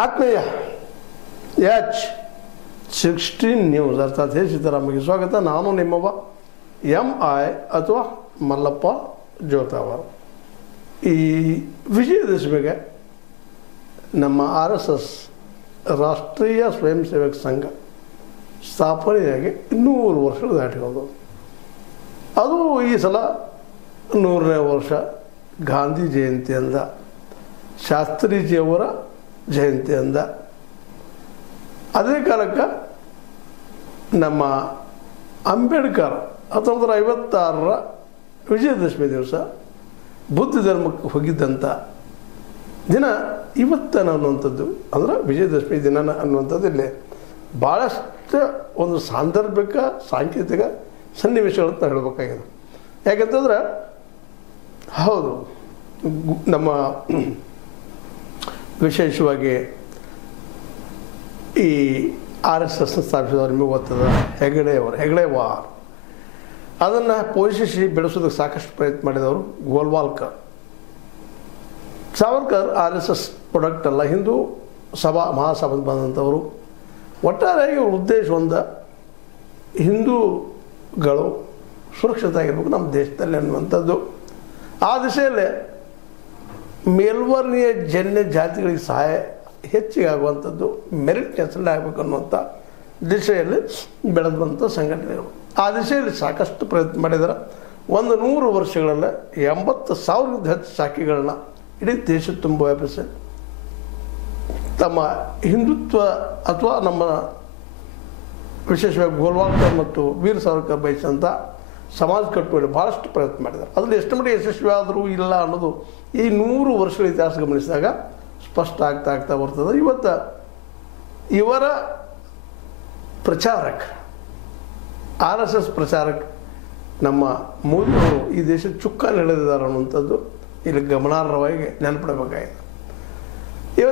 ಆತ್ಮೀಯ H16 news ಅರ್ಥಾತ್ ಹೇ ಸಿದ್ದರಾಮಯ್ಯ ಸ್ವಾಗತ. ನಾನು ನಿಮ್ಮವ MI ಅಥವಾ ಮಲ್ಲಪ್ಪ ಜೋತಾವರ್. ಈ ವಿಜಯದಶಮಿಗೆ ನಮ್ಮ RSS ರಾಷ್ಟ್ರೀಯ ಸ್ವಯಂ ಸೇವಕ ಸಂಘ ಸ್ಥಾಪನೆಯಾಗಿ 100 ವರ್ಷಗಳು ದಾಟಿರೋದು. ಅದು ಈ ಸಲ 100ನೇ ವರ್ಷ ಗಾಂಧಿ ಜಯಂತಿಯಿಂದ, ಶಾಸ್ತ್ರೀಜಿಯವರ ಜಯಂತಿಯಿಂದ. ಅದೇ ಕಾಲಕ್ಕೆ ನಮ್ಮ ಅಂಬೇಡ್ಕರ್ 1956ರ ವಿಜಯದಶಮಿ ದಿವಸ ಬುದ್ಧ ಧರ್ಮಕ್ಕೆ ಹೋಗಿದ್ದಂಥ ದಿನ ಇವತ್ತನ ಅನ್ನುವಂಥದ್ದು, ಅಂದ್ರೆ ವಿಜಯದಶಮಿ ದಿನ ಅನ್ನುವಂಥದ್ದು ಇಲ್ಲಿ ಭಾಳಷ್ಟು ಒಂದು ಸಾಂದರ್ಭಿಕ ಸಾಂಕೇತಿಕ ಸನ್ನಿವೇಶಗಳನ್ನ ಹೇಳಬೇಕಾಗಿದೆ. ಯಾಕೆಂತಂದ್ರೆ ಹೌದು, ನಮ್ಮ ವಿಶೇಷವಾಗಿ ಈ RSS ಸ್ಥಾಪಿಸಿದವರು ನಿಮಗೆ ಗೊತ್ತದ, ಹೆಗಡೆವಾರ್. ಅದನ್ನು ಪೋಷಿಸಿ ಬೆಳೆಸೋದಕ್ಕೆ ಸಾಕಷ್ಟು ಪ್ರಯತ್ನ ಮಾಡಿದವರು ಗೋಲ್ವಾಲ್ಕರ್. ಸಾವರ್ಕರ್ RSS ಪ್ರಾಡಕ್ಟ್ ಅಲ್ಲ, ಹಿಂದೂ ಮಹಾಸಭಾ ಬಂದಂಥವರು. ಒಟ್ಟಾರೆಯಾಗಿ ಉದ್ದೇಶ ಒಂದು, ಹಿಂದೂಗಳು ಸುರಕ್ಷಿತ ಆಗಿರ್ಬೇಕು ನಮ್ಮ ದೇಶದಲ್ಲಿ ಅನ್ನುವಂಥದ್ದು. ಆ ದಿಶೆಯಲ್ಲೇ ಮೇಲ್ವರ್ಣೀಯ ಜನ್ಯ ಜಾತಿಗಳಿಗೆ ಸಹಾಯ ಹೆಚ್ಚಿಗೆ ಆಗುವಂಥದ್ದು, ಮೆರಿಟ್ ಹೆಸರಲ್ಲಿ ಆಗಬೇಕು ಅನ್ನುವಂಥ ದಿಶೆಯಲ್ಲಿ ಬೆಳೆದಂಥ ಸಂಘಟನೆಗಳು. ಆ ದಿಶೆಯಲ್ಲಿ ಸಾಕಷ್ಟು ಪ್ರಯತ್ನ ಮಾಡಿದರೆ 100 ವರ್ಷಗಳಲ್ಲಿ 80,000 ಹೆಚ್ಚು ಶಾಖೆಗಳನ್ನ ಇಡೀ ದೇಶ ತುಂಬ ವ್ಯಾಪಿಸಿ ತಮ್ಮ ಹಿಂದುತ್ವ ಅಥವಾ ನಮ್ಮ ವಿಶೇಷವಾಗಿ ಗೋಲ್ವಾಲ್ಕರ್ ಮತ್ತು ವೀರ ಸಾವರ್ಕರ್ ಬಯಸಿದಂಥ ಸಮಾಜ ಕಟ್ಟುವಲ್ಲಿ ಭಾಳಷ್ಟು ಪ್ರಯತ್ನ ಮಾಡಿದ್ದಾರೆ. ಅದರಲ್ಲಿ ಎಷ್ಟು ಮಟ್ಟಿಗೆ ಯಶಸ್ವಿ ಆದರೂ ಇಲ್ಲ ಅನ್ನೋದು ಈ 100 ವರ್ಷಗಳ ಇತಿಹಾಸ ಗಮನಿಸಿದಾಗ ಸ್ಪಷ್ಟ ಆಗ್ತಾ ಬರ್ತದೆ. ಇವತ್ತು ಇವರ ಪ್ರಚಾರಕ RSS ಪ್ರಚಾರಕ ನಮ್ಮ ಮೋದಿಯವರು ಈ ದೇಶದ ಚುಕ್ಕಾಣಿ ಹಿಡಿದಿದ್ದಾರೆ ಅನ್ನುವಂಥದ್ದು ಇಲ್ಲಿ ಗಮನಾರ್ಹವಾಗಿ ನೆನಪಿಡಬೇಕಾಗಿದೆ.